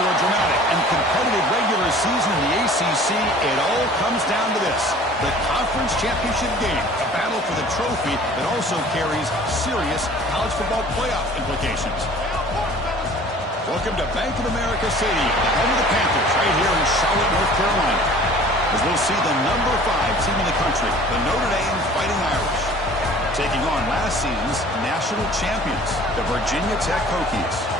After a dramatic and competitive regular season in the ACC, it all comes down to this: the conference championship game, a battle for the trophy that also carries serious college football playoff implications. Welcome to Bank of America Stadium, home of the Panthers, right here in Charlotte, North Carolina, as we'll see the number 5 team in the country, the Notre Dame Fighting Irish, taking on last season's national champions, the Virginia Tech Hokies.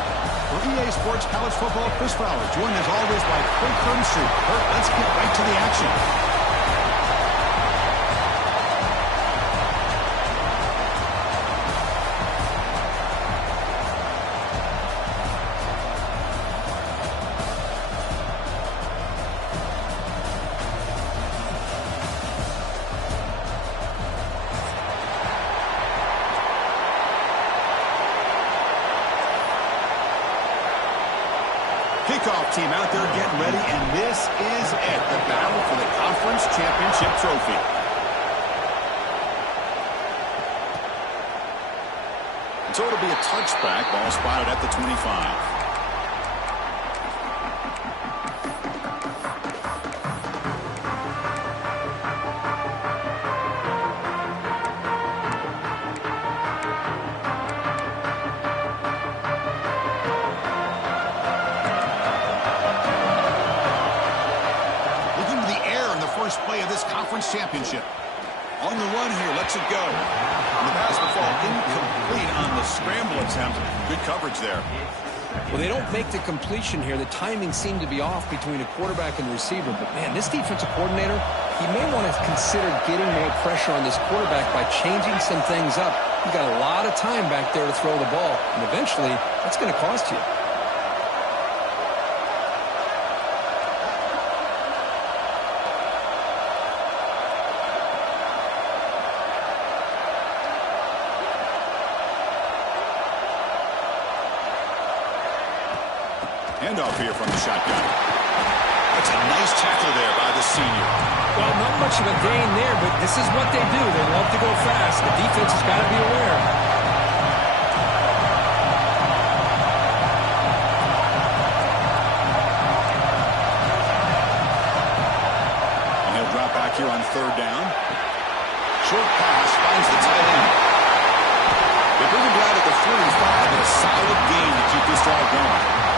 For EA Sports College Football, Chris Fowler, joined as always by Kurt Crudenstreet. Kurt, let's get right to the action. Kickoff team out there getting ready, and this is it, the battle for the conference championship trophy. And so it'll be a touchback, ball spotted at the 25. Play of this conference championship. On the run here, lets it go. And the pass will fall incomplete on the scramble attempt. Good coverage there. Well, they don't make the completion here. The timing seemed to be off between a quarterback and the receiver. But, man, this defensive coordinator, he may want to consider getting more pressure on this quarterback by changing some things up. You got a lot of time back there to throw the ball. And eventually, that's going to cost you. Handoff here from the shotgun. That's a nice tackle there by the senior. Well, not much of a gain there, but this is what they do. They love to go fast. The defense has got to be aware. And he'll drop back here on 3rd down. Short pass finds the tight end. They bring him down at the 45, and a solid gain to keep this drive going.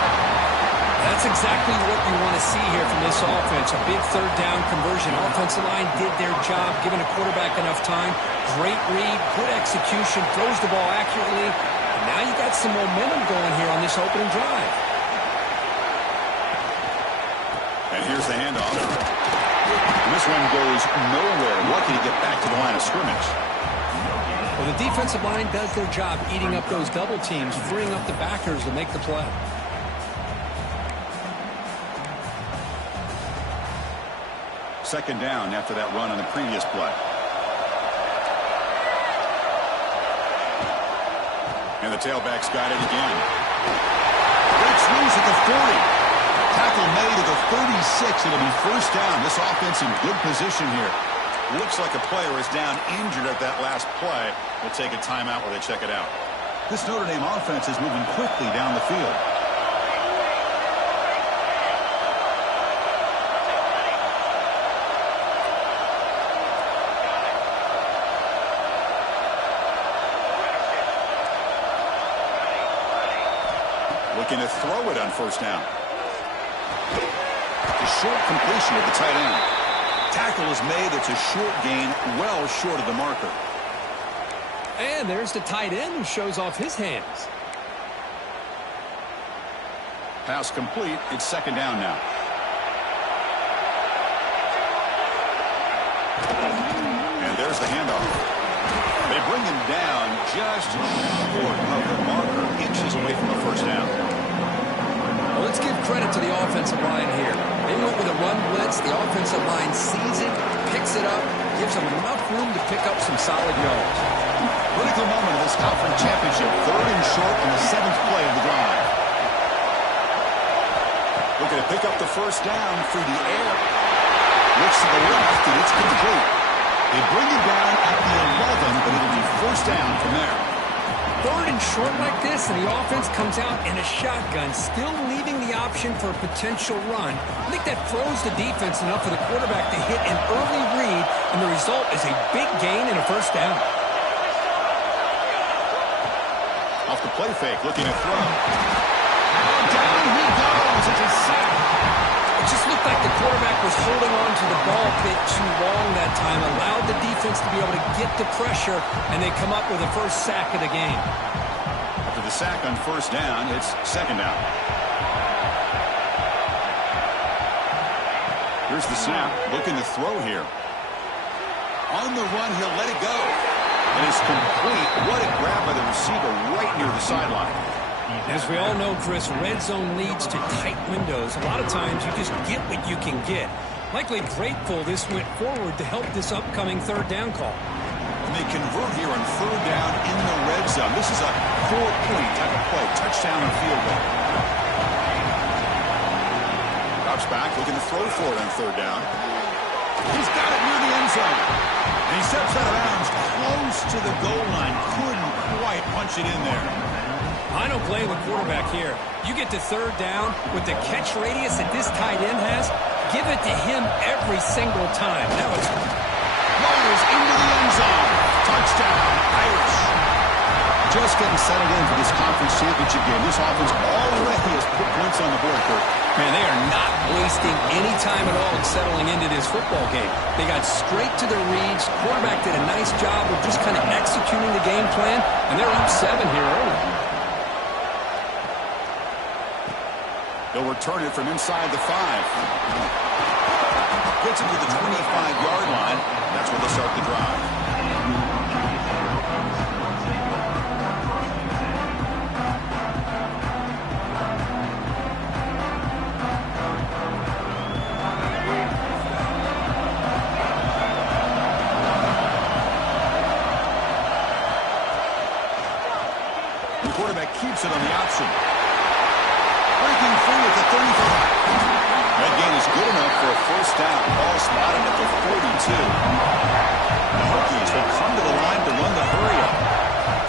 That's exactly what you want to see here from this offense. A big 3rd down conversion. Offensive line did their job, giving a quarterback enough time. Great read, good execution, throws the ball accurately. And now you got some momentum going here on this opening drive. And here's the handoff. And this one goes nowhere. Lucky to get back to the line of scrimmage. Well, the defensive line does their job eating up those double teams, freeing up the backers to make the play. Second down after that run on the previous play. And the tailback's got it again. Breaks loose at the 40. Tackle made at the 36. It'll be 1st down. This offense in good position here. Looks like a player is down injured at that last play. We'll take a timeout while they check it out. This Notre Dame offense is moving quickly down the field. Looking to throw it on 1st down. A short completion at the tight end. Tackle is made. It's a short gain, well short of the marker. And there's the tight end who shows off his hands. Pass complete. It's 2nd down now. And there's the handoff. They bring him down just short of the marker, inches away from the 1st down. Well, let's give credit to the offensive line here. They went with a run blitz. The offensive line sees it, picks it up, gives them enough room to pick up some solid yards. Critical moment of this conference championship. 3rd and short on the 7th play of the drive. Looking to pick up the 1st down through the air. Looks to the left, and it's complete. They bring it down at the 11, but it'll be 1st down from there. 3rd and short like this, and the offense comes out in a shotgun, still leaving the option for a potential run. I think that throws the defense enough for the quarterback to hit an early read, and the result is a big gain and a first down. Off the play fake, looking to throw. Down he goes. It's a sack. It just looked like the quarterback was holding on to the ball a bit too long that time, allowed the defense to be able to get the pressure, and they come up with the first sack of the game. After the sack on first down, it's second down. Here's the snap, looking to throw here. On the run, he'll let it go. And it's complete. What a grab by the receiver right near the sideline. As we all know, Chris, red zone leads to tight windows. A lot of times you just get what you can get. Likely grateful this went forward to help this upcoming third down call. And they convert here on third down in the red zone. This is a 4-point type of play. Touchdown or field goal. Drops back, looking to throw for it on third down. He's got it near the end zone. And he steps out of bounds close to the goal line. Couldn't quite punch it in there. I don't blame the quarterback here. You get to third down with the catch radius that this tight end has, give it to him every single time. Now it's Rolls into the end zone. Touchdown, Irish. Just getting settled in for this conference championship game. This offense already has put points on the board, Kurt. Man, they are not wasting any time at all in settling into this football game. They got straight to their reads. Quarterback did a nice job of just kind of executing the game plan, and they're up 7 here early. They'll return it from inside the 5. Gets it to the 25-yard line. That's where they'll start the drive. The quarterback keeps it on the option. Breaking free at the 35. That gain is good enough for a first down. Ball spotted at the 42. The Hokies will come to the line to run the hurry-up.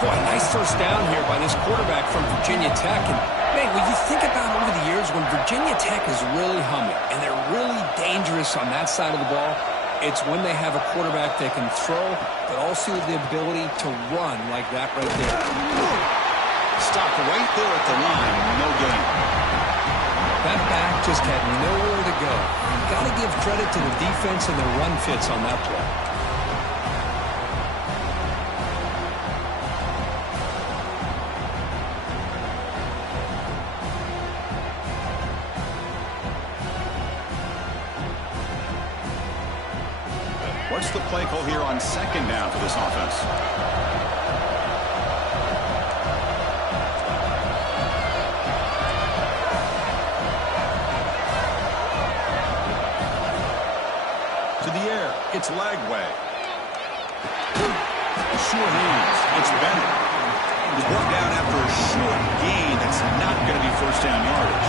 Boy, nice first down here by this quarterback from Virginia Tech. And, man, when you think about over the years when Virginia Tech is really humming and they're really dangerous on that side of the ball, it's when they have a quarterback that can throw, but also the ability to run like that right there. Stopped right there at the line. No gain. That back just had nowhere to go. You've got to give credit to the defense and the run fits on that play. What's the play call here on second down for this offense? It's Lagway. Short hands. It's Bennett. He's brought down after a short gain. That's not going to be first down yardage.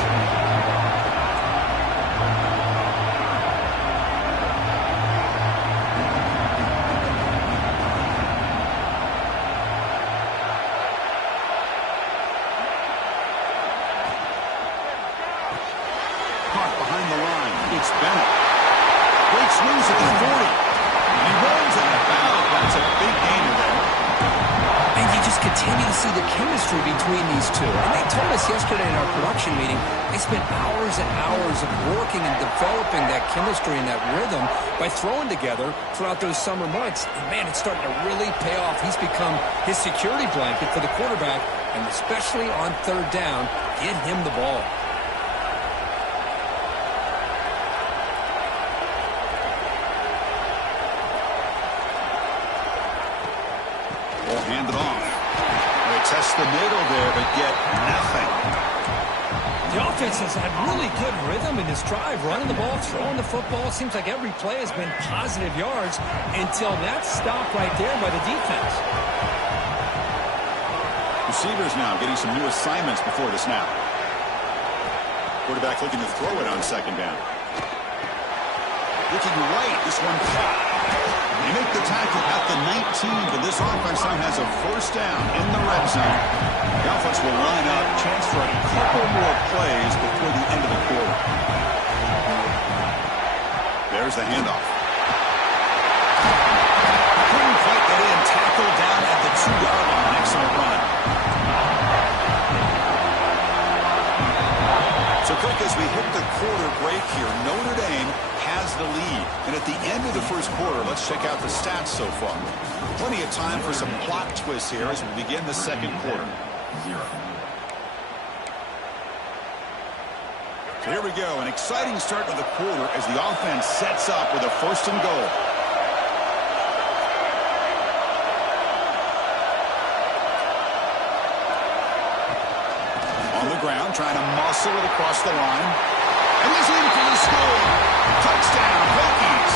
Caught behind the line. It's Bennett. Great swings at the 40. He runs out of bounds. That's a big gainer there. And you just continue to see the chemistry between these two. And they told us yesterday in our production meeting, they spent hours and hours of working and developing that chemistry and that rhythm by throwing together throughout those summer months. And, man, it's starting to really pay off. He's become his security blanket for the quarterback, and especially on third down, get him the ball. Hand it off. They test the middle there, but get nothing. The offense has had really good rhythm in this drive, running the ball, throwing the football. Seems like every play has been positive yards until that stop right there by the defense. Receivers now getting some new assignments before the snap. Quarterback looking to throw it on second down. Looking right, this one caught. They make the tackle at the 19, but this offense now has a first down in the red zone. The offense will line up, chance for a couple more plays before the end of the quarter. There's the handoff. Couldn't quite get in, tackled down at the 2-yard line. Excellent run. So, quick, as we hit the quarter break here, Notre Dame has the lead. And at the end of the first quarter, let's check out the stats so far. Plenty of time for some plot twists here as we begin the second quarter. So here we go, an exciting start to the quarter as the offense sets up with a first and goal. On the ground, trying to muscle it across the line. And he's in for the score. Touchdown, Hokies.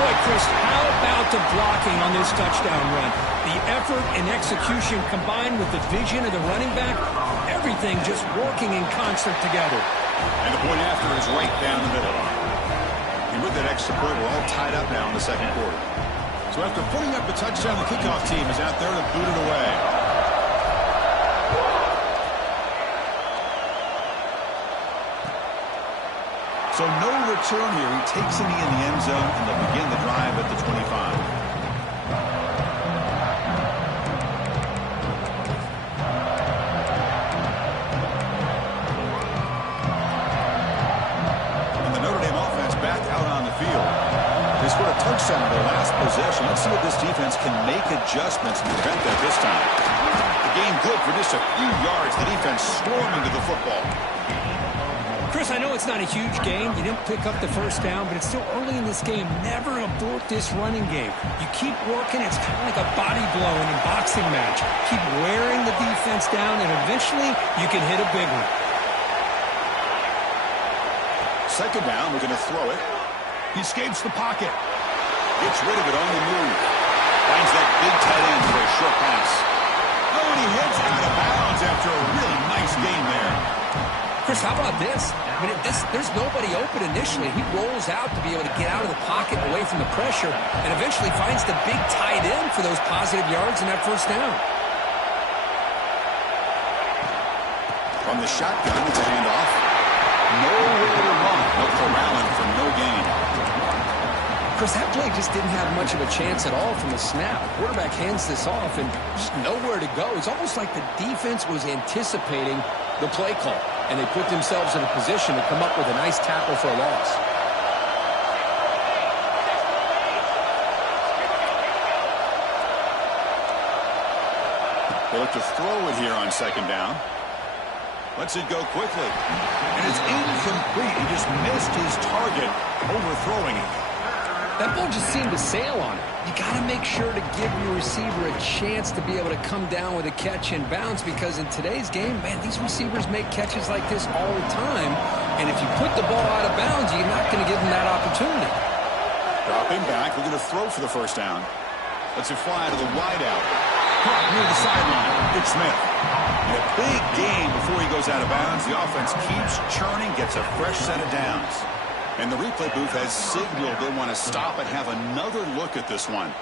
Boy, Chris, how about the blocking on this touchdown run? The effort and execution combined with the vision of the running back, everything just working in concert together. And the point after is right down the middle. And with that extra point, we're all tied up now in the second quarter. So after putting up the touchdown, the kickoff team is out there to boot it away. So no return here. He takes a knee in the end zone, and they'll begin the drive at the 25. And the Notre Dame offense back out on the field. They scored a touchdown in their last possession. Let's see if this defense can make adjustments and prevent that this time. The game good for just a few yards. The defense swarming to the football. Chris, I know it's not a huge game. You didn't pick up the first down, but it's still early in this game. Never abort this running game. You keep working. It's kind of like a body blow in a boxing match. Keep wearing the defense down, and eventually you can hit a big one. Second down, we're going to throw it. He escapes the pocket. Gets rid of it on the move. Finds that big tight end for a short pass. Oh, and he heads out of bounds after a really nice game there. Chris, how about this? I mean, there's nobody open initially. He rolls out to be able to get out of the pocket away from the pressure and eventually finds the big tight end for those positive yards in that first down. From the shotgun, it's a handoff. Nowhere to run. No corralling for no gain. Chris, that play just didn't have much of a chance at all from the snap. The quarterback hands this off and just nowhere to go. It's almost like the defense was anticipating the play call, and they put themselves in a position to come up with a nice tackle for a loss. They look to throw it here on second down. Lets it go quickly. And it's incomplete. He just missed his target, overthrowing it. That ball just seemed to sail on it. You got to make sure to give your receiver a chance to be able to come down with a catch and bounce, because in today's game, man, these receivers make catches like this all the time. And if you put the ball out of bounds, you're not going to give them that opportunity. Dropping back, we're going to throw for the first down. Lets it fly to the wideout. Caught near the sideline. It's Smith. And a big game before he goes out of bounds. The offense keeps churning, gets a fresh set of downs. And the replay booth has signaled they want to stop and have another look at this one.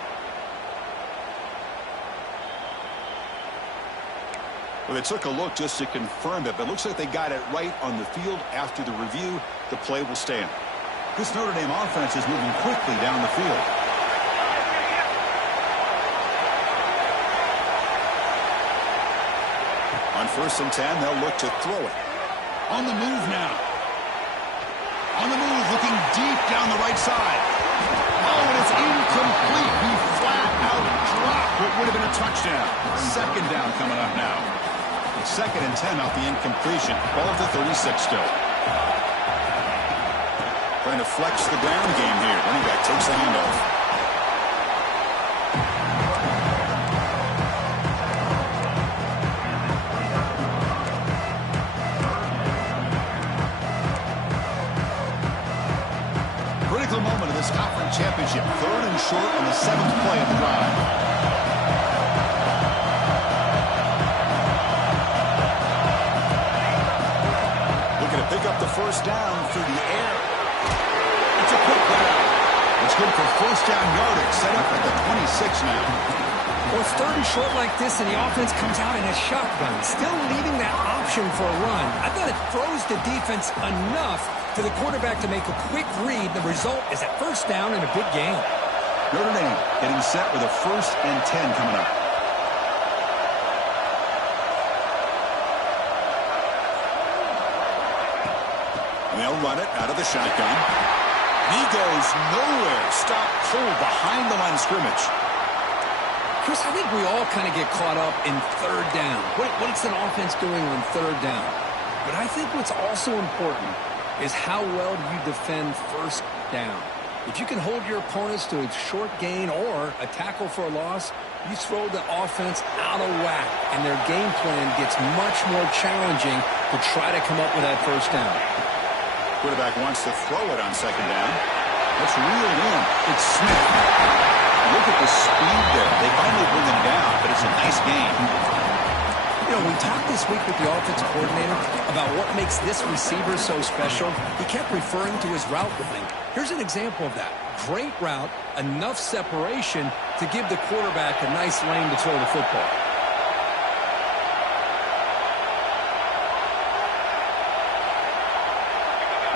Well, they took a look just to confirm it, but it looks like they got it right on the field. After the review, the play will stand. This Notre Dame offense is moving quickly down the field. On 1st and 10, they'll look to throw it. On the move now. On the move, looking deep down the right side. Oh, and it's incomplete. He flat out dropped what would have been a touchdown. Second down coming up now. 2nd and 10 off the incompletion. Ball at the 36 still. Trying to flex the ground game here. Running back takes the handoff. Moment of this conference championship. 3rd and short on the 7th play of the drive. Looking to pick up the first down through the air. It's a quick grab. And That's good for first down yardage. Set up at the 26 now. Well, it's third and short like this, and the offense comes out in a shotgun, still leaving that option for a run. I thought it throws the defense enough for the quarterback to make a quick read. The result is a first down and a big gain. NotreDame getting set with a 1st and 10 coming up. They'll run it out of the shotgun. He goes nowhere. Stop cold behind the line of scrimmage. Chris, I think we all kind of get caught up in third down. What's an offense doing on third down? But I think what's also important is how well do you defend first down. If you can hold your opponents to a short gain or a tackle for a loss, you throw the offense out of whack, and their game plan gets much more challenging to try to come up with that first down. Quarterback wants to throw it on 2nd down. That's reeled in. It's Smith. Look at the speed there. They finally bring him down, but it's a nice game. You know, we talked this week with the offensive coordinator about what makes this receiver so special. He kept referring to his route running. Here's an example of that. Great route, enough separation to give the quarterback a nice lane to throw the football.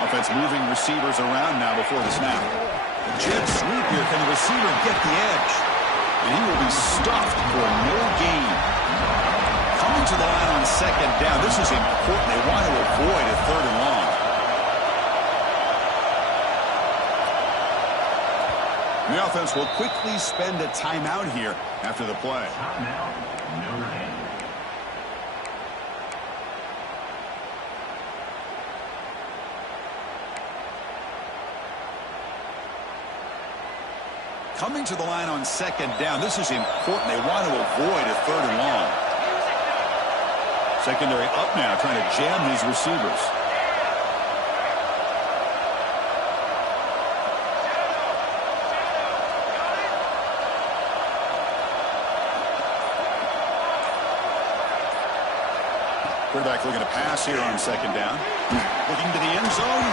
Offense moving receivers around now before the snap. Jet sweep here. Can the receiver get the edge? And he will be stuffed for no gain. Coming to the line on 2nd down. This is important. They want to avoid a 3rd and long. The offense will quickly spend a timeout here after the play. Coming to the line on 2nd down. This is important. They want to avoid a 3rd and long. Secondary up now, trying to jam these receivers. Quarterback looking to pass here on 2nd down. Looking to the end zone.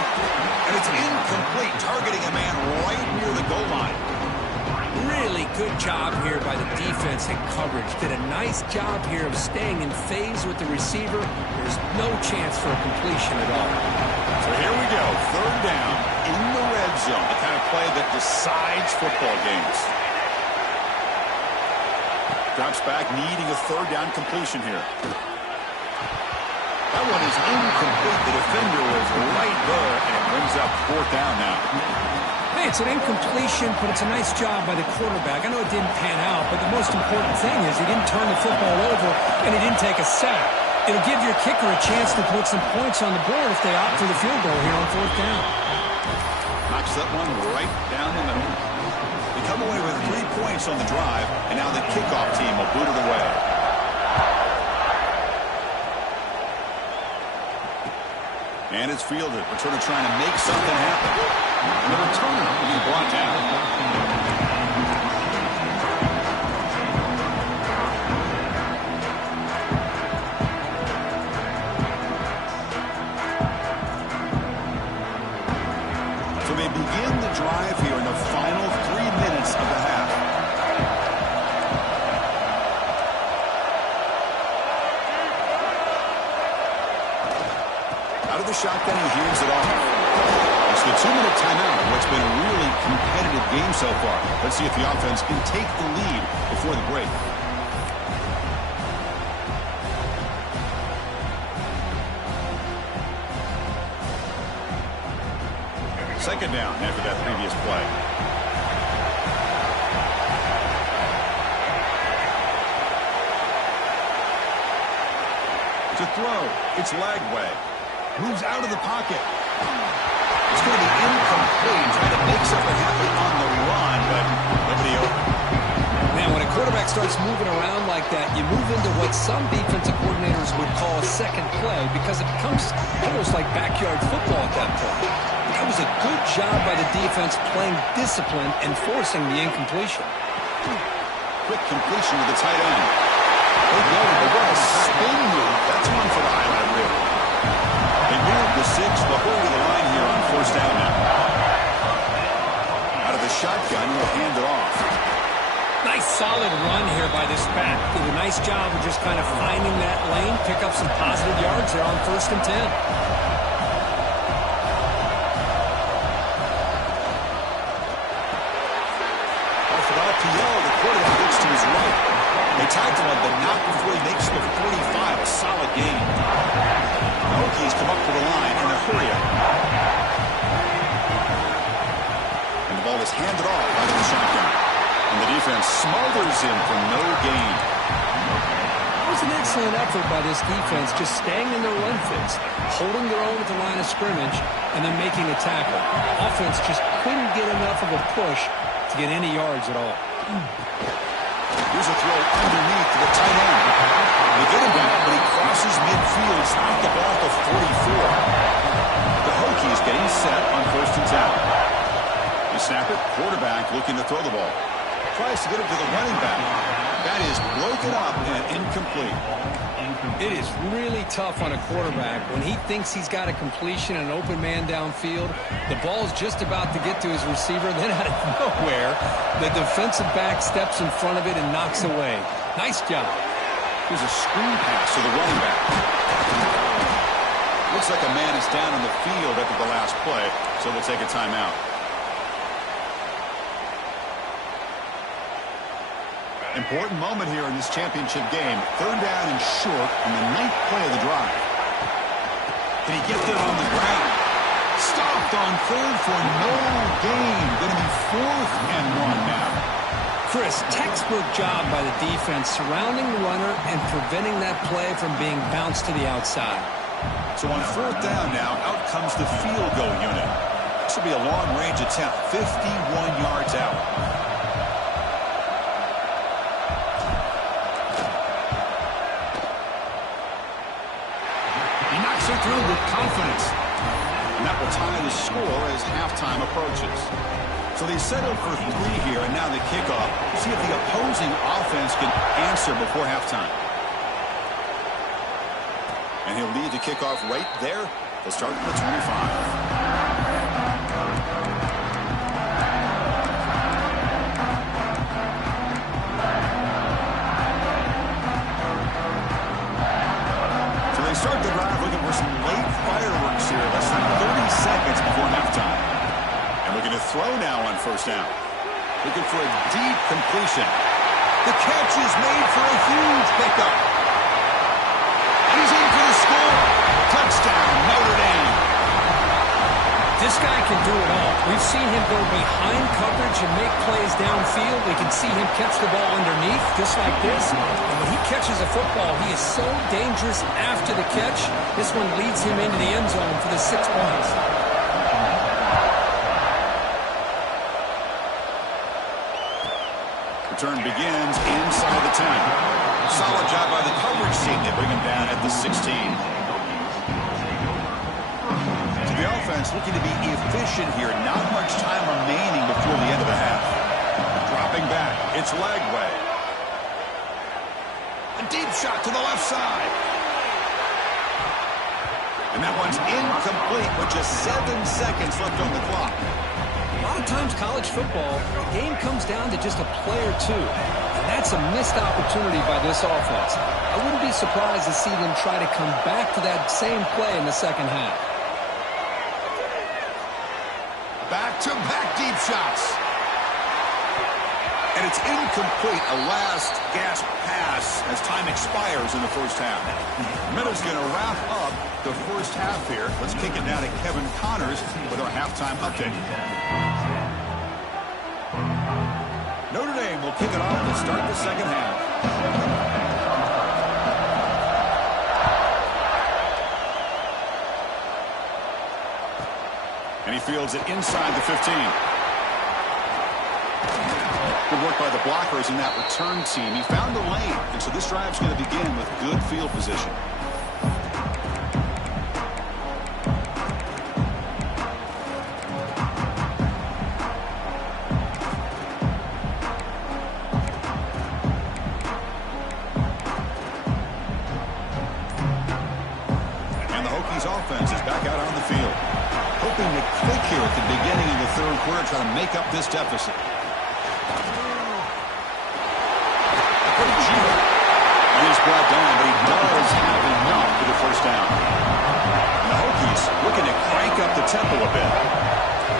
And it's incomplete, targeting a man right near the goal line. Really good job here by the defense in coverage. Did a nice job here of staying in phase with the receiver. There's no chance for a completion at all. So here we go. 3rd down in the red zone. The kind of play that decides football games. Drops back, needing a 3rd down completion here. That one is incomplete. The defender was right there, and it brings up 4th down now. Hey, it's an incompletion, but it's a nice job by the quarterback. I know it didn't pan out, but the most important thing is he didn't turn the football over, and he didn't take a sack. It'll give your kicker a chance to put some points on the board if they opt for the field goal here on 4th down. Knocks that one right down the middle. They come away with 3 points on the drive, and now the kickoff team will boot it away. And it's fielded. Returner trying to make something happen. And the returner will be brought down. So they begin the drive here in the final 3 minutes of the half. Out of the shotgun, he hands it off. It's the 2-minute timeout of what's been a really competitive game so far. Let's see if the offense can take the lead before the break. Second down after that previous play. To throw, it's Lagway. Moves out of the pocket. It's going to be incomplete. Trying to make something happen on the run, but nobody open. Man, when a quarterback starts moving around like that, you move into what some defensive coordinators would call a second play because it becomes almost like backyard football at that point. That was a good job by the defense playing discipline and forcing the incompletion. Quick completion to the tight end. They go, but what a spin move. That's one for the highlight reel. They move the 6, but hold to the line here on 1st down now. Out of the the shotgun. He'll hand it off. Nice solid run here by this back. Did a nice job of just kind of finding that lane, pick up some positive yards there on 1st and 10. Off to yell, the quarterback looks to his right. They tackle him, but not before he makes the 45. A solid gain. The Hokies come up to the line in a hurry up. And the ball is handed off by the shotgun. And the defense smothers him for no gain. It was an excellent effort by this defense, just staying in their run fits, holding their own at the line of scrimmage, and then making a tackle. Offense just couldn't get enough of a push to get any yards at all. Here's a throw underneath to the tight end. They get him back, but he crosses midfield, knocked the ball to 44. The Hokies getting set on 1st and 10. They snap it, quarterback looking to throw the ball. Tries to get it to the running back. That is broken up and incomplete. It is really tough on a quarterback when he thinks he's got a completion and an open man downfield. The ball's just about to get to his receiver. Then out of nowhere, the defensive back steps in front of it and knocks away. Nice job. Here's a screen pass to the running back. Looks like a man is down on the field after the last play, so they'll take a timeout. Important moment here in this championship game. 3rd down and short on the 9th play of the drive. Can he get there on the ground? Stopped on 3rd for no gain. Going to be 4th and 1 now. Chris, textbook job by the defense surrounding the runner and preventing that play from being bounced to the outside. So on 4th down now, out comes the field goal unit. This will be a long-range attempt, 51 yards out. Through with confidence. And that will tie the score as halftime approaches. So they settled for 3 here, and now the kickoff. See if the opposing offense can answer before halftime. And he'll lead the kickoff right there. They'll start from the 25. Start the drive looking for some late fireworks here. Less than 30 seconds before halftime. And looking to throw now on 1st down. Looking for a deep completion. The catch is made for a huge pickup. He's in for the score. Touchdown, Notre Dame. This guy can do it all. We've seen him go behind coverage and make plays downfield. We can see him catch the ball underneath, just like this. And when he catches a football, he is so dangerous after the catch. This one leads him into the end zone for the 6 points. Return begins inside the 10. Solid job by the coverage team. They bring him down at the 16. The offense looking to be efficient here. Not much time remaining before the end of the half. Dropping back. It's Lagway. A deep shot to the left side. And that one's incomplete with just 7 seconds left on the clock. A lot of times college football, the game comes down to just a play or two. And that's a missed opportunity by this offense. I wouldn't be surprised to see them try to come back to that same play in the second half. Back-to-back deep shots. And it's incomplete. A last-gasp pass as time expires in the 1st half. Middle's going to wrap up the 1st half here. Let's kick it down to Kevin Connors with our halftime update. Notre Dame will kick it off to start the second half. And he fields it inside the 15. Good work by the blockers in that return team. He found the lane, and so this drive's going to begin with good field position. And the Hokies offense is back out on the field. hoping to click here at the beginning of the third quarter, trying to make up this deficit. He is brought down, but he does have enough for the first down. And the Hokies looking to crank up the tempo a bit.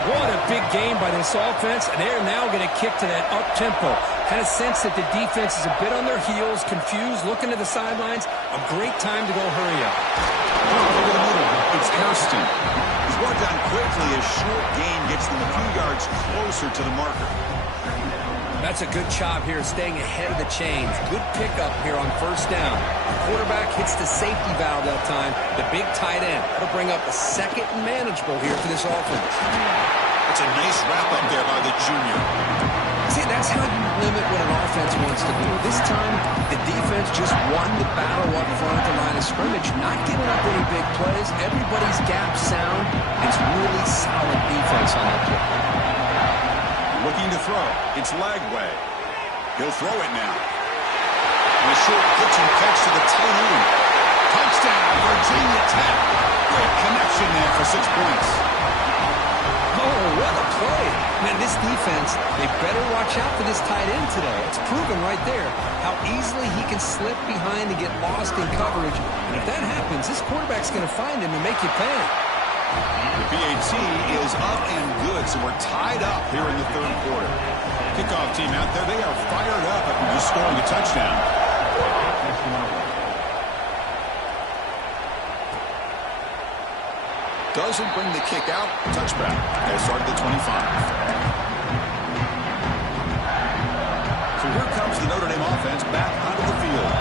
What a big game by this offense, and they're now going to kick to that up-tempo. Kind of sense that the defense is a bit on their heels, confused, looking to the sidelines. A great time to go hurry up. Over the middle, it's Hairston. He's brought down quickly. A short gain gets them a few yards closer to the marker. That's a good job here, staying ahead of the chains. Good pickup here on first down. The quarterback hits the safety valve that time. The big tight end. That'll bring up a second and manageable here for this offense. It's a nice wrap-up there by the junior. See, that's how you limit what an offense wants to do. This time, the defense just won the battle up front at the line of scrimmage, not giving up any big plays. Everybody's gap sound. It's really solid defense on that play. Looking to throw. It's Lagway. He'll throw it now. And a short pitch and catch to the tight end. Touchdown, Virginia Tech. Great connection there for 6 points. Oh, what a play. Man, this defense, they better watch out for this tight end today. It's proven right there how easily he can slip behind and get lost in coverage. And if that happens, this quarterback's going to find him and make you pay. The PAT is up and good, so we're tied up here in the third quarter. Kickoff team out there, they are fired up after just scoring a touchdown. Doesn't bring the kick out. Touchback. They start at the 25. So here comes the Notre Dame offense back onto the field.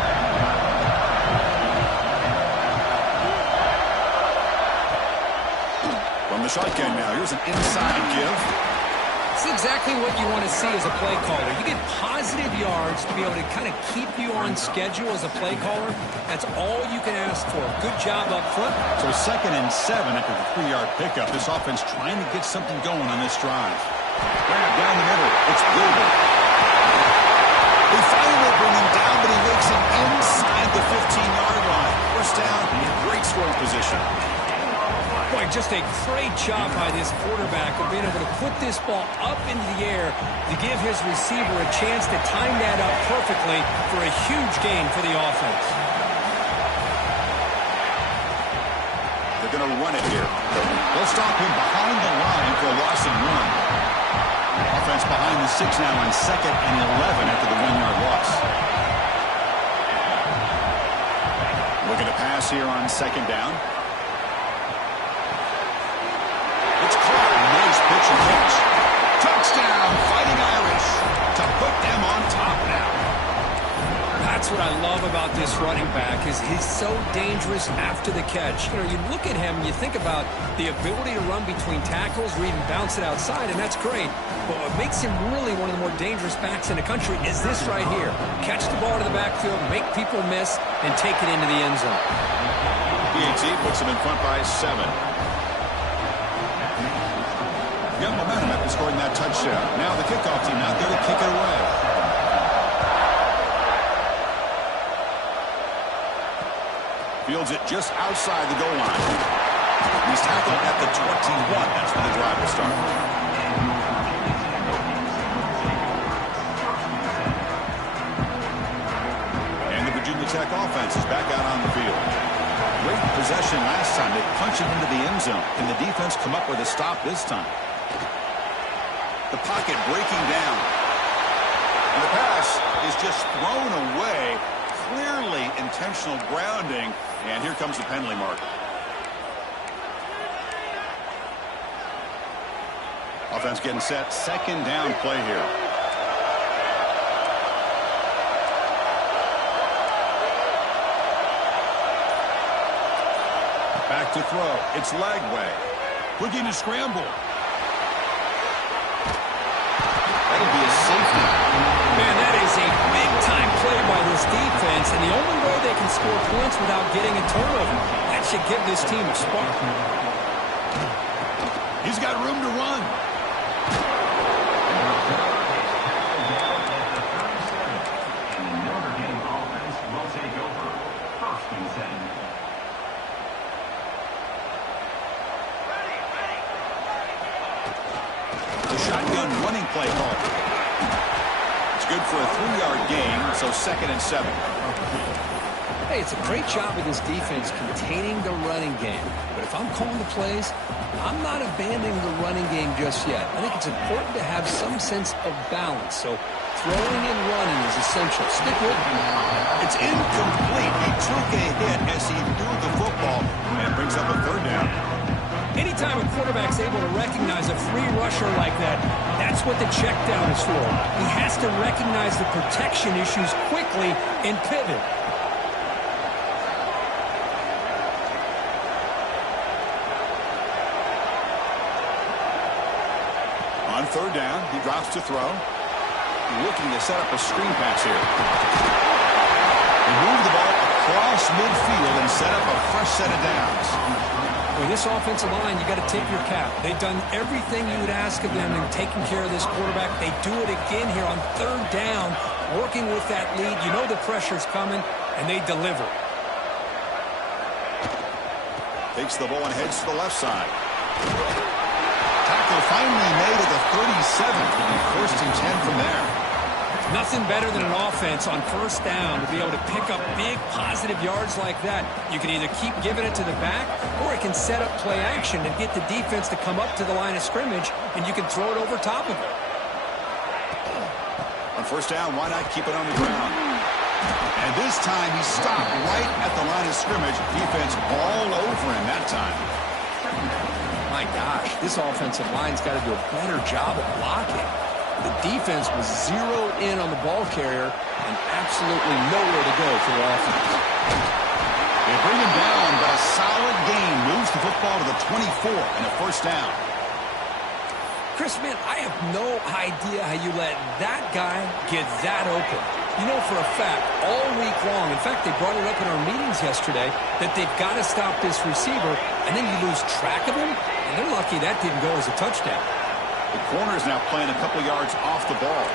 From the shotgun now, here's an inside give. It's exactly what you want to see as a play caller. You get positive yards to be able to kind of keep you on schedule as a play caller. That's all you can ask for. Good job up front. So 2nd and 7 after the 3-yard pickup. This offense trying to get something going on this drive. Grab down the middle. It's Gilbert. They finally will bring him down, but he makes it inside the 15-yard line. First down, great scoring position. Boy, just a great job by this quarterback of being able to put this ball up into the air to give his receiver a chance to time that up perfectly for a huge gain for the offense. They're going to run it here. They'll stop him behind the line for a loss of 1. Offense behind the 6 now on 2nd and 11 after the 1-yard loss. Looking to pass here on 2nd down. Pitch and catch. Touchdown, Fighting Irish to put them on top now. That's what I love about this running back is he's so dangerous after the catch. You know, you look at him, you think about the ability to run between tackles or even bounce it outside, and that's great. But what makes him really one of the more dangerous backs in the country is this right here. Catch the ball to the backfield, make people miss, and take it into the end zone. PAT puts him in front by 7. Got momentum after scoring that touchdown. Now the kickoff team out there to kick it away. Fields it just outside the goal line. He's tackled at the 21. That's when the drive will start. And the Virginia Tech offense is back out on the field. Great possession last time. They punch it into the end zone. Can the defense come up with a stop this time? The pocket breaking down. And the pass is just thrown away. Clearly intentional grounding. And here comes the penalty mark. Offense getting set. 2nd down play here. Back to throw. It's Lagway. Looking to scramble. That'll be a safety. Man, that is a big-time play by this defense, and the only way they can score points without getting a turnover. That should give this team a spark. He's got room to run. NotreDame offense will take over. 1st and 7. shotgun running play call. It's good for a 3-yard gain, so 2nd and 7. Hey, it's a great job with this defense containing the running game. But if I'm calling the plays, I'm not abandoning the running game just yet. I think it's important to have some sense of balance. So throwing and running is essential. Stick with me. It's incomplete. He took a hit as he threw the football, and it brings up a 3rd down. Anytime a quarterback's able to recognize a free rusher like that, that's what the check down is for. He has to recognize the protection issues quickly and pivot. On 3rd down, he drops to throw. Looking to set up a screen pass here. He moved the ball across midfield and set up a fresh set of downs. With this offensive line, you got to tip your cap. They've done everything you would ask of them in taking care of this quarterback. They do it again here on 3rd down, working with that lead. You know the pressure's coming, and they deliver. Takes the ball and heads to the left side. Tackle finally made at the 37. 1st and 10 from there. Nothing better than an offense on 1st down to be able to pick up big positive yards like that. You can either keep giving it to the back, or it can set up play action and get the defense to come up to the line of scrimmage, and you can throw it over top of it. On 1st down, why not keep it on the ground? And this time he stopped right at the line of scrimmage. Defense all over him that time. My gosh, this offensive line's got to do a better job of blocking. The defense was zeroed in on the ball carrier and absolutely nowhere to go for the offense. They bring him down, but a solid gain moves the football to the 24 and a 1st down. Chris, man, I have no idea how you let that guy get that open. You know for a fact, all week long, in fact, they brought it up in our meetings yesterday, that they've got to stop this receiver, and then you lose track of him, and they're lucky that didn't go as a touchdown. The corner's now playing a couple yards off the ball.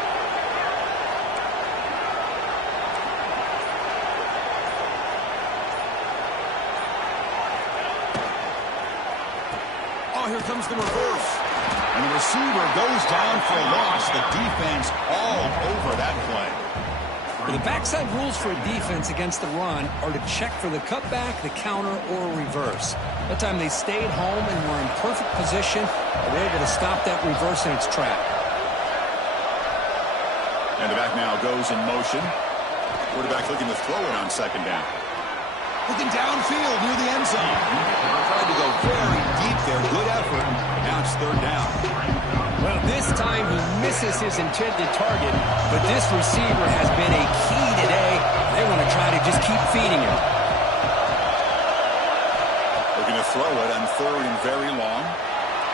Oh, here comes the reverse. And the receiver goes down for a loss. The defense all over that play. The backside rules for a defense against the run are to check for the cutback, the counter, or a reverse. That time they stayed home and were in perfect position and were able to stop that reverse in its track. And the back now goes in motion. Quarterback looking to throw it on 2nd down. Looking downfield near the end zone. Tried to go very deep there. Good effort. Now it's 3rd down. Well, this time he misses his intended target, but this receiver has been a key today. They want to try to just keep feeding him. Looking to throw it on 3rd and very long.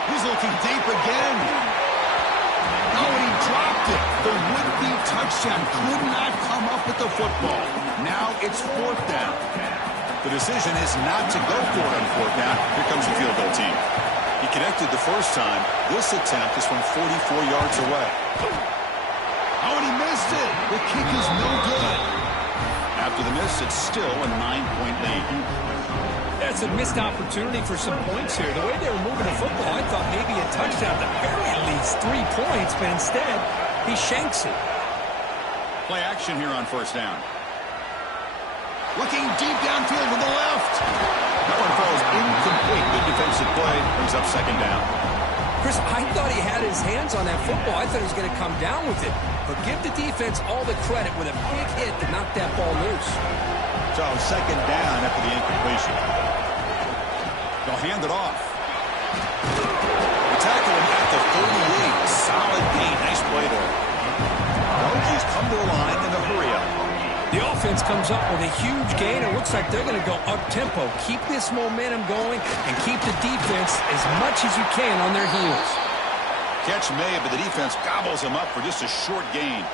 He's looking deep again. Oh, and he dropped it. The would-be touchdown could not come up with the football. Now it's 4th down. The decision is not to go for it on 4th down. Here comes the field goal team. He connected the first time. This attempt is from 44 yards away. Oh, and he missed it. The kick is no good. After the miss, it's still a 9-point lead. That's a missed opportunity for some points here. The way they were moving the football, I thought maybe a touchdown, at the very least 3 points, but instead, he shanks it. Play action here on 1st down. Looking deep downfield to the left. That one falls incomplete. Good defensive play. Brings up 2nd down. Chris, I thought he had his hands on that football. I thought he was going to come down with it. But give the defense all the credit with a big hit to knock that ball loose. So 2nd down after the incompletion. They'll hand it off. They tackle him at the 38. Solid gain. Nice play there. Hokies come to the line in a hurry-up. The offense comes up with a huge gain. It looks like they're going to go up-tempo. Keep this momentum going and keep the defense as much as you can on their heels. Catch made, but the defense gobbles them up for just a short gain.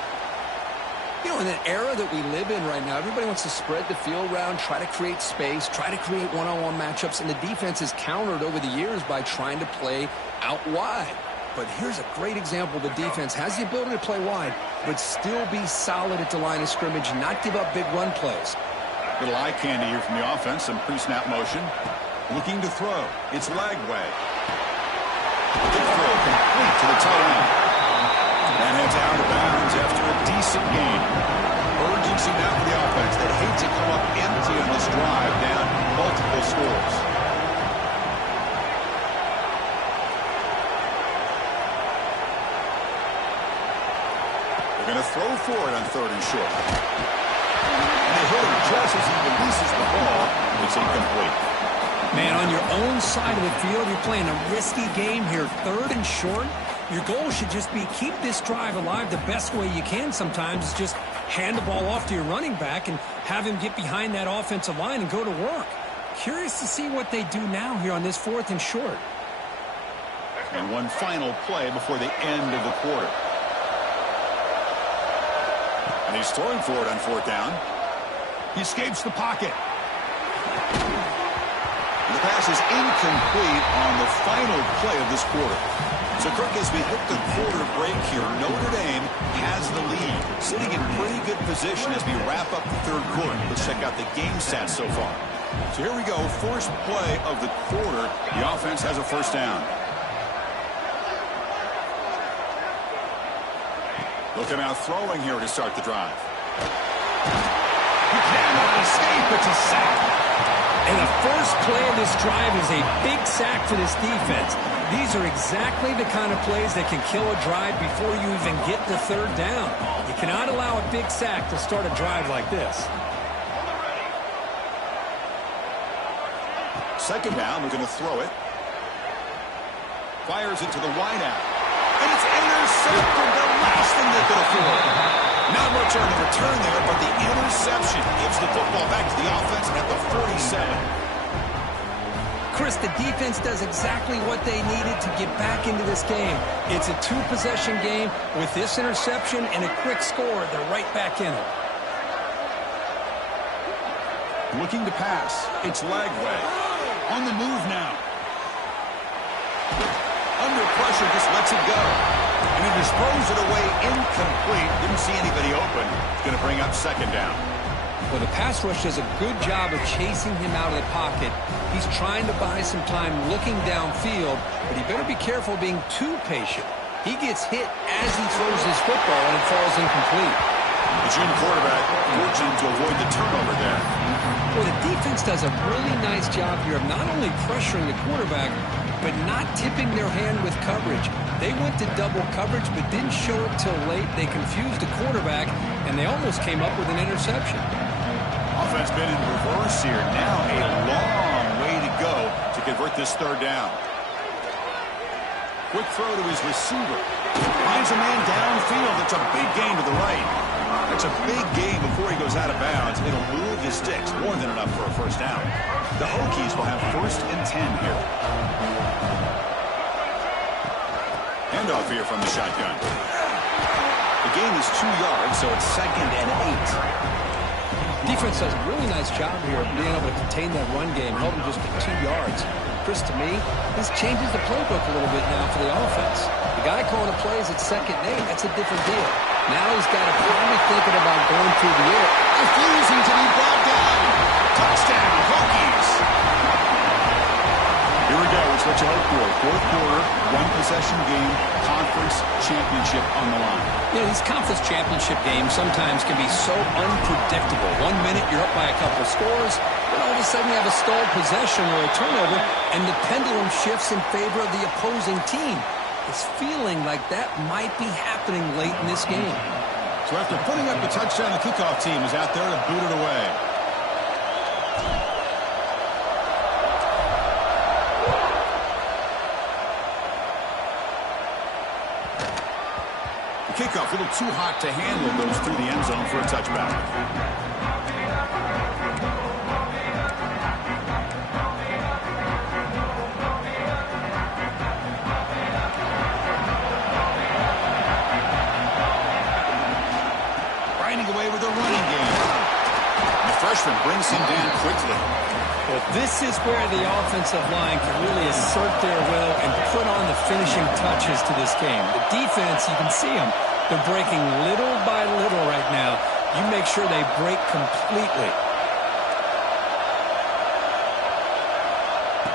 You know, in an era that we live in right now, everybody wants to spread the field around, try to create space, try to create one-on-one matchups, and the defense has countered over the years by trying to play out wide. But here's a great example. The defense has the ability to play wide, but still be solid at the line of scrimmage, not give up big run plays. Little eye candy here from the offense. Some pre-snap motion. Looking to throw. It's leg way. Good throw complete to the tight end. And heads out of bounds after a decent gain. Urgency now for the offense. They hate to come up empty on this drive, down multiple scores. They're going to throw for it on 3rd and short. And they hit him just as he releases the ball. It's incomplete. Man, on your own side of the field, you're playing a risky game here. 3rd and short. Your goal should just be keep this drive alive the best way you can sometimes. Is just hand the ball off to your running back and have him get behind that offensive line and go to work. Curious to see what they do now here on this 4th and short. And one final play before the end of the quarter. And he's throwing for it on 4th down. He escapes the pocket. And the pass is incomplete on the final play of this quarter. So, Kirk, as we hit the quarter break here, Notre Dame has the lead, sitting in pretty good position as we wrap up the 3rd quarter. Let's check out the game stats so far. So here we go, first play of the quarter. The offense has a 1st down. Looking out throwing here to start the drive. He cannot escape. It's a sack. And the first play of this drive is a big sack for this defense. These are exactly the kind of plays that can kill a drive before you even get the 3rd down. You cannot allow a big sack to start a drive like this. 2nd down, we're going to throw it. Fires it to the wideout. And it's intercepted, the last thing they could afford. Not much on the return there, but the interception gives the football back to the offense at the 47. Chris, the defense does exactly what they needed to get back into this game. It's a 2-possession game. With this interception and a quick score, they're right back in it. Looking to pass. It's Lagway. On the move now. Under pressure, just lets it go. And he just throws it away incomplete. Didn't see anybody open. It's going to bring up 2nd down. Well, the pass rush does a good job of chasing him out of the pocket. He's trying to buy some time looking downfield, but he better be careful being too patient. He gets hit as he throws his football, and it falls incomplete. The junior quarterback fortunate to avoid the turnover there. Well, the defense does a really nice job here of not only pressuring the quarterback, but not tipping their hand with coverage. They went to double coverage, but didn't show it till late. They confused the quarterback, and they almost came up with an interception. Offense been in reverse here. Now a long way to go to convert this 3rd down. Quick throw to his receiver. Finds a man downfield. It's a big gain to the right. That's a big gain before he goes out of bounds. It'll move his sticks. More than enough for a 1st down. The Hokies will have 1st and 10 here. Handoff here from the shotgun. The gain is 2 yards, so it's 2nd and 8. Defense does a really nice job here of being able to contain that run game, held him just to 2 yards. Chris, to me, this changes the playbook a little bit now for the offense. The guy calling the plays at 2nd and 8, that's a different deal. Now he's got to probably thinking about going through the air. Refusing to be brought down. Touchdown, Hokies. Here we go. It's what you hope for. 4th quarter, 1-possession game, conference championship on the line. Yeah, these conference championship games sometimes can be so unpredictable. 1 minute you're up by a couple scores, then all of a sudden you have a stalled possession or a turnover, and the pendulum shifts in favor of the opposing team. It's feeling like that might be happening late in this game. So after putting up the touchdown, the kickoff team is out there to boot it away. The kickoff a little too hot to handle, goes through the end zone for a touchback. Away with a running game. The freshman brings him down quickly. Well, this is where the offensive line can really assert their will and put on the finishing touches to this game. The defense, you can see them. They're breaking little by little right now. You make sure they break completely.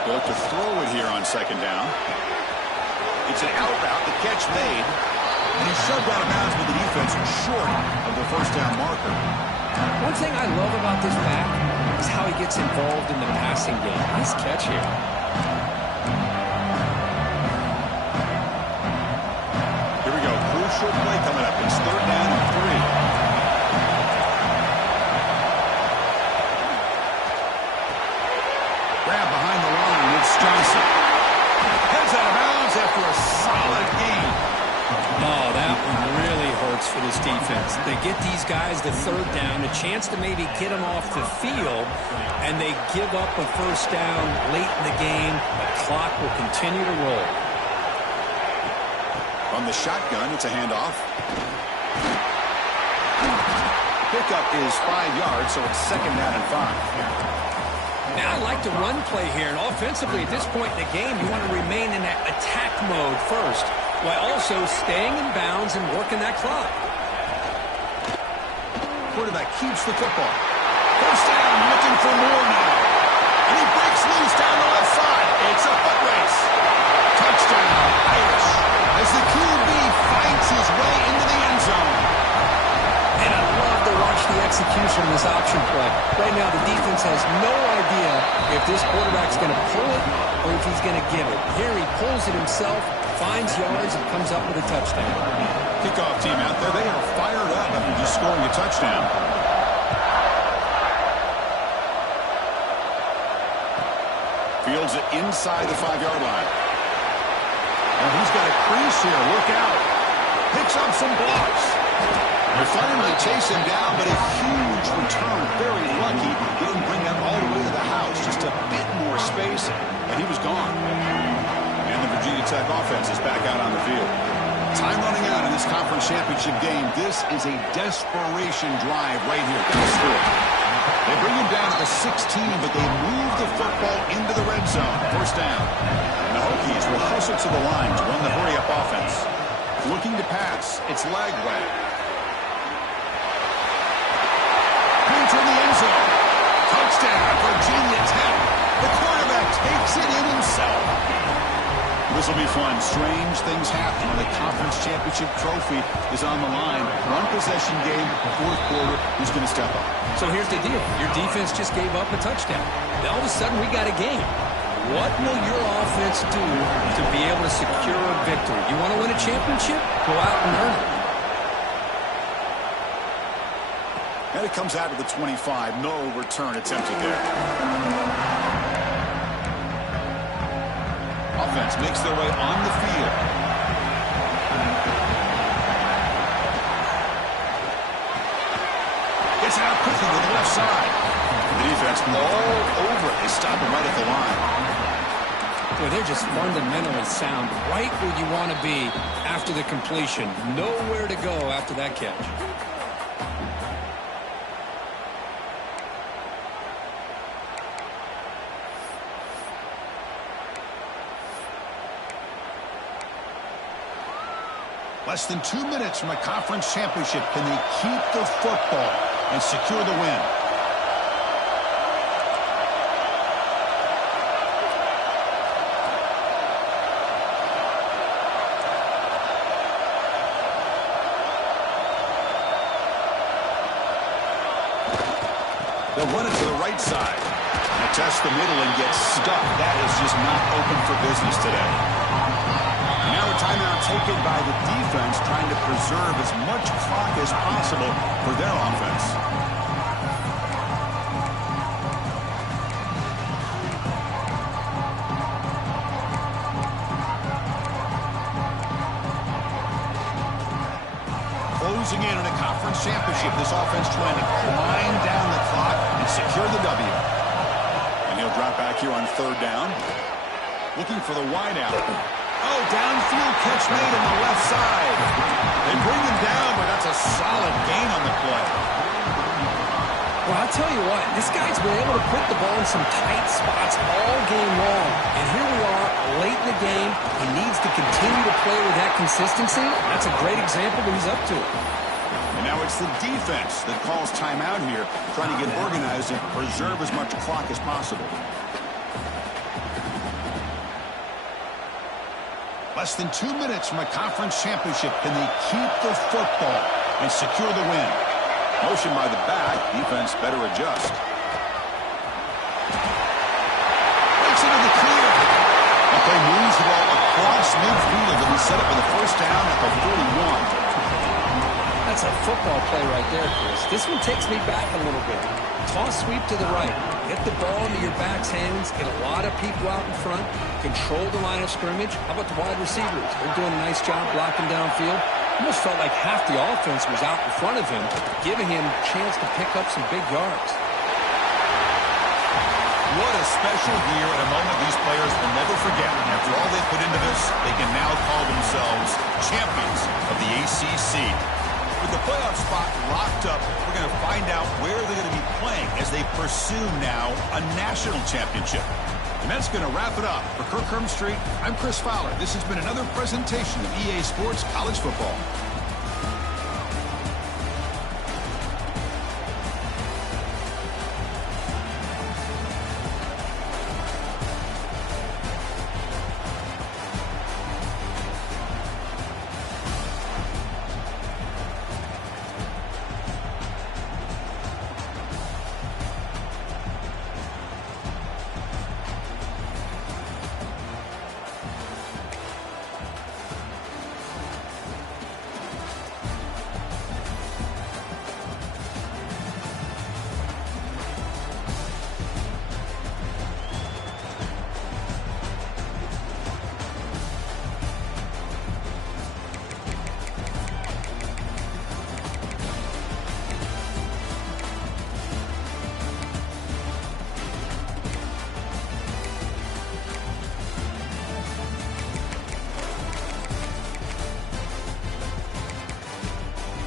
They look to throw it here on 2nd down. It's an out route. The catch made. And he shoved out of bounds with the defense short of the first down marker. One thing I love about this back is how he gets involved in the passing game. Nice catch here. Here we go. Crucial play coming up. It's 3rd down and 3. Grab behind the line. It's Johnson. Heads out of bounds after a solid gain. Oh, that one really hurts for this defense. They get these guys the 3rd down, a chance to maybe get them off the field, and they give up a 1st down late in the game. The clock will continue to roll. From the shotgun, it's a handoff. Pickup is 5 yards, so it's 2nd down and 5. Now I like the run play here, and offensively at this point in the game, you want to remain in that attack mode first, while also staying in bounds and working that clock. Quarterback keeps the football. 1st down, looking for more now. And he breaks loose down the left side. It's a foot race. Touchdown, Irish, as the QB fights his way into the end zone. And I love to watch the execution of this option play. Right now, the defense has no idea if this quarterback's going to pull it or if he's going to give it. Here he pulls it himself, finds yards, and comes up with a touchdown. Kickoff team out there, they are fired up after just scoring a touchdown. Fields it inside the 5-yard line. And he's got a crease here. Look out. Picks up some blocks. They finally chase him down, but a huge return. Very lucky. Didn't bring that all the way to the house. Just a bit more space, and he was gone. And the Virginia Tech offense is back out on the field. Time running out in this conference championship game. This is a desperation drive right here. Goes through it. They bring him down to the 16, but they move the football into the red zone. 1st down. And the Hokies will hustle to the line to run the hurry-up offense. Looking to pass. It's Lagway. Into the end zone. Touchdown, Virginia Tech. The quarterback takes it in himself. This will be fun. Strange things happen when the conference championship trophy is on the line. 1 possession game, 4th quarter. Who's going to step up? So here's the deal. Your defense just gave up a touchdown. Now all of a sudden we got a game. What will your offense do to be able to secure a victory? You want to win a championship? Go out and earn it. And it comes out to the 25. No return attempted there. Offense makes their way on the field. Gets out quickly to the left side. The defense all over it. They stop him right at the line. Boy, they're just fundamentally sound. Right where you want to be after the completion. Nowhere to go after that catch. Less than 2 minutes from a conference championship. Can they keep the football and secure the win? They'll run it to the right side. And test the middle and get stuck. That is just not open for business today. Now a timeout taken by the defense, trying to preserve as much clock as possible for their offense. Closing in on a conference championship, this offense trying to grind down the clock and secure the W. And he'll drop back here on 3rd down. Looking for the wideout. Oh, downfield catch made on the left side. They bring him down, but that's a solid gain on the play. Well, I'll tell you what, this guy's been able to put the ball in some tight spots all game long. And here we are, late in the game. He needs to continue to play with that consistency. That's a great example that he's up to it. And now it's the defense that calls timeout here, trying to get organized and preserve as much clock as possible. Less than 2 minutes from a conference championship. Can they keep the football and secure the win? Motion by the back. Defense better adjust. Breaks into the clear. And they moves the ball across midfield and he set up for the first down at the 41. That's a football play right there, Chris. This one takes me back a little bit. Toss sweep to the right. Get the ball into your back's hands. Get a lot of people out in front. Control the line of scrimmage. How about the wide receivers? They're doing a nice job blocking downfield. Almost felt like half the offense was out in front of him, giving him a chance to pick up some big yards. What a special year and a moment these players will never forget. After all they put into this, they can now call themselves champions of the ACC. With the playoff spot locked up, we're going to find out where they're going to be playing as they pursue now a national championship. And that's going to wrap it up. For Kirk Street, I'm Chris Fowler. This has been another presentation of EA Sports College Football.